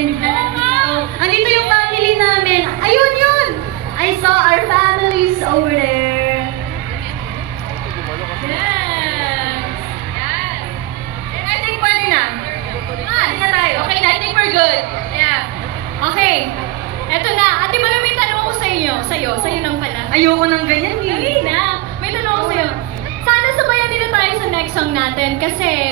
namin na nandito. Andito yung family namin. Ayun yun! I saw our families over there. Yes! Yes! I think pwede na. Pwede na tayo. Okay na, I think we're good. Yeah. Okay. Eto na. Ate Malu, may tanong ako sa inyo. Sa'yo lang pala. Ayoko ng ganyan eh. Dali na. May tanong ako sa'yo. Sana sabayan nila tayo sa next song natin kasi